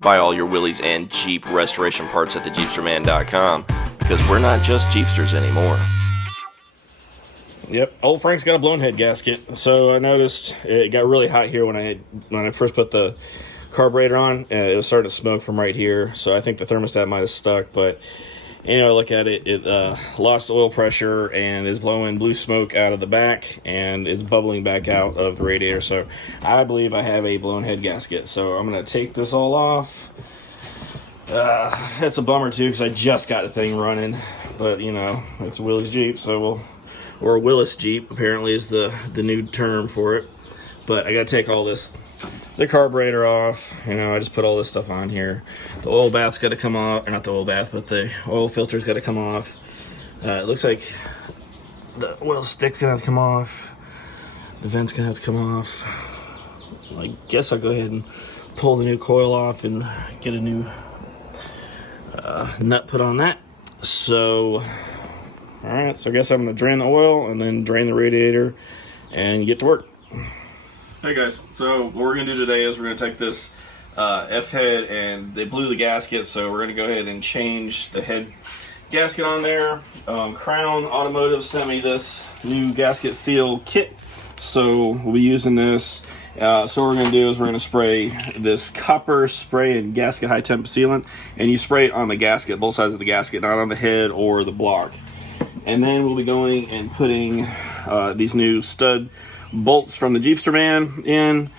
Buy all your Willys and Jeep restoration parts at JeepsterMan.com, because we're not just Jeepsters anymore. Yep, old Frank's got a blown head gasket. So I noticed it got really hot here when I first put the carburetor on. It was starting to smoke from right here, so I think the thermostat might have stuck. But look at it. It lost oil pressure and is blowing blue smoke out of the back, and it's bubbling back out of the radiator. So I believe I have a blown head gasket. So I'm gonna take this all off. It's a bummer too, because I just got the thing running, but it's a Willys Jeep, so or Willys Jeep apparently is the new term for it. But I gotta take the carburetor off. I just put all this stuff on here. The oil bath's got to come off, or not the oil bath, but the oil filter's got to come off. It looks like the oil stick's gonna have to come off. The vent's gonna have to come off. I guess I'll go ahead and pull the new coil off and get a new nut put on that. So, alright, so I guess I'm going to drain the oil and then drain the radiator and get to work. Hey guys, so what we're going to do today is we're going to take this F-head, and they blew the gasket, so we're going to go ahead and change the head gasket on there. Crown Automotive sent me this new gasket seal kit, so we'll be using this. So what we're going to do is we're going to spray this copper spray and gasket high temp sealant, and you spray it on the gasket, both sides of the gasket, not on the head or the block. And then we'll be going and putting these new stud bolts from the JeepsterMan in.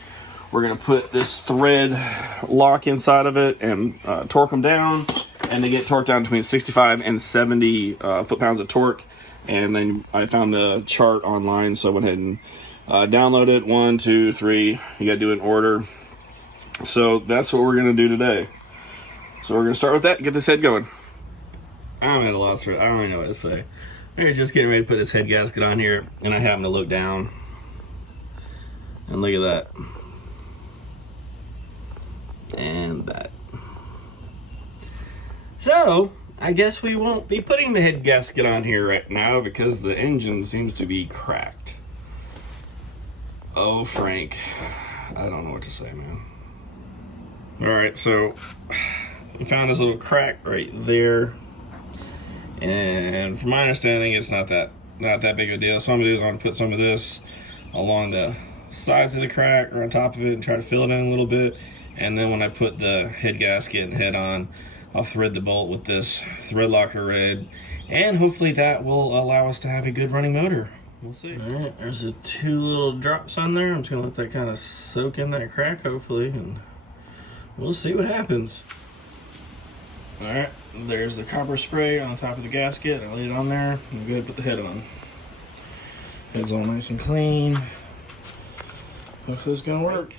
We're going to put this thread lock inside of it and torque them down, and they get torqued down between 65 and 70 foot-pounds of torque. And then I found the chart online, so I went ahead and download it. 1, 2, 3. You got to do it in order. So that's what we're going to do today. So we're going to start with that and get this head going. I'm at a loss for it. I don't even know what to say. We're just getting ready to put this head gasket on here, and I happen to look down. And look at that. And that. So, I guess we won't be putting the head gasket on here right now because the engine seems to be cracked. Oh, Frank. I don't know what to say, man. Alright, so we found this little crack right there. And from my understanding, it's not that big of a deal. So what I'm gonna do is I'm gonna put some of this along the sides of the crack or on top of it and try to fill it in a little bit. And then when I put the head gasket and head on, I'll thread the bolt with this thread locker red, and hopefully that will allow us to have a good running motor. We'll see. All right, there's the 2 little drops on there. I'm just gonna let that kind of soak in that crack, hopefully, and we'll see what happens. All right, there's the copper spray on top of the gasket. I laid it on there. I'm good. Put the head on. Head's all nice and clean. Hopefully it's gonna work.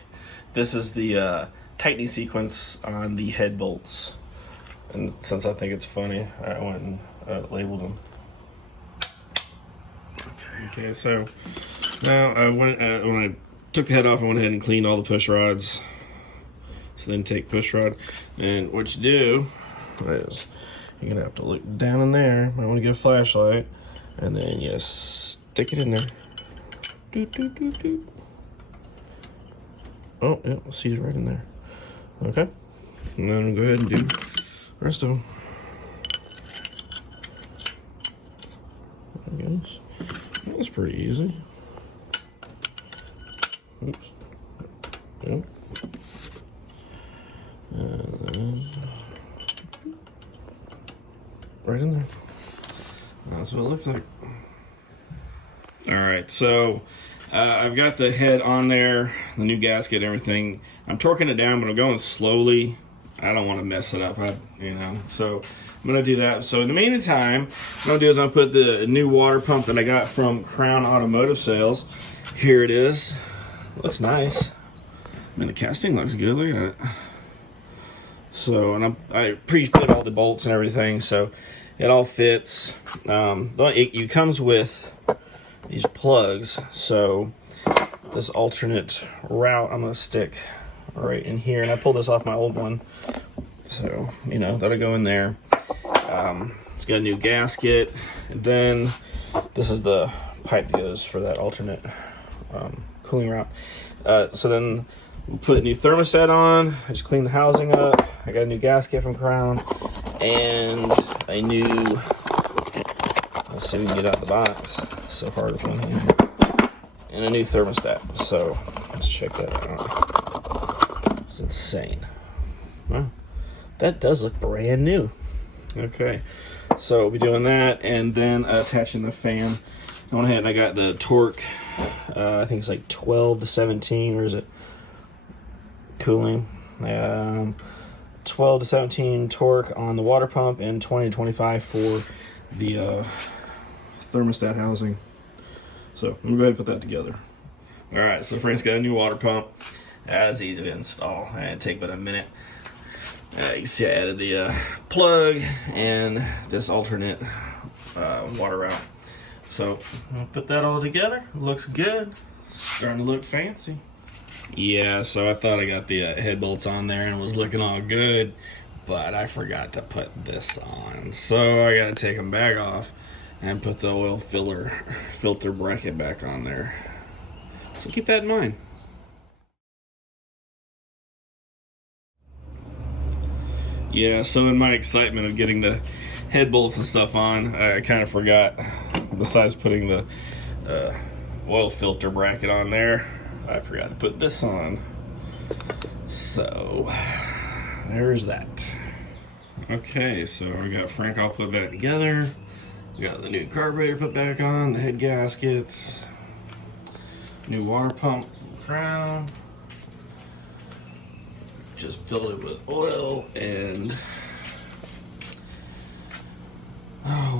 This is the tightening sequence on the head bolts, and since I think it's funny, I went and labeled them. Okay, so now when I took the head off, I went ahead and cleaned all the push rods. So then take push rod, and what you do is you're gonna have to look down in there. Might want to get a flashlight, and then you stick it in there. Doot, doot, doot, doot. Oh, yeah, see it right in there. Okay, and then go ahead and do the rest of them. There it goes. That's pretty easy. Oops. Yep. And then right in there. That's what it looks like. All right, so I've got the head on there, the new gasket, everything. I'm torquing it down, but I'm going slowly. I don't want to mess it up, so I'm going to do that. So in the meantime, what I'm going to do is I'll put the new water pump that I got from Crown Automotive Sales. Here it is. Looks nice. I mean, the casting looks good. Look at it. So, and I pre-fit all the bolts and everything, so it all fits. It comes with these plugs, so this alternate route I'm going to stick right in here, and I pulled this off my old one, so that'll go in there. It's got a new gasket, and then this is the pipe that goes for that alternate cooling route. So then We put a new thermostat on. I just cleaned the housing up. I got a new gasket from Crown. And a new, let's see if we can get out the box. It's so hard with one hand. And a new thermostat. So let's check that out. It's insane. Wow. That does look brand new. Okay. So we'll be doing that and then attaching the fan. I went ahead and I got the torque. I think it's like 12 to 17, or is it cooling? 12 to 17 torque on the water pump and 20 to 25 for the thermostat housing. So I'm gonna go ahead and put that together. All right, so Frank's got a new water pump. That's easy to install. It'd take about a minute. You can see I added the plug and this alternate water route. So I'll put that all together. Looks good. Starting to look fancy. Yeah, so I thought I got the head bolts on there and was looking all good, but I forgot to put this on. So I gotta take them back off and put the oil filter bracket back on there. So keep that in mind. Yeah, so in my excitement of getting the head bolts and stuff on, I kind of forgot, besides putting the oil filter bracket on there, I forgot to put this on. So there's that. Okay, so I got Frank all put back together. Got the new carburetor put back on, the head gaskets, new water pump Crown. Just filled it with oil and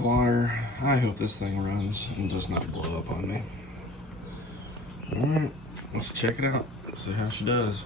water. I hope this thing runs and does not blow up on me. Alright, let's check it out. Let's see how she does.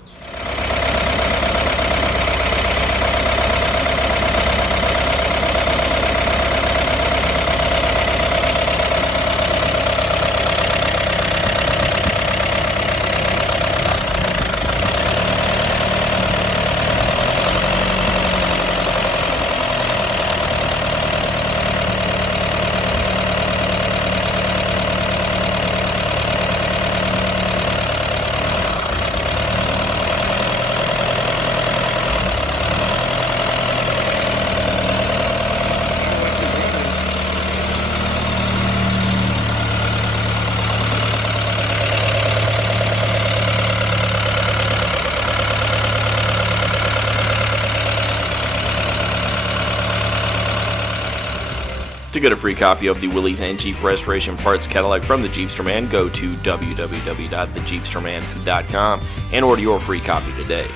To get a free copy of the Willys and Jeep Restoration Parts catalog from the JeepsterMan, go to www.thejeepsterman.com and order your free copy today.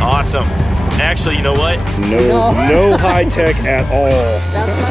Awesome. Actually, you know what? No high tech at all. That's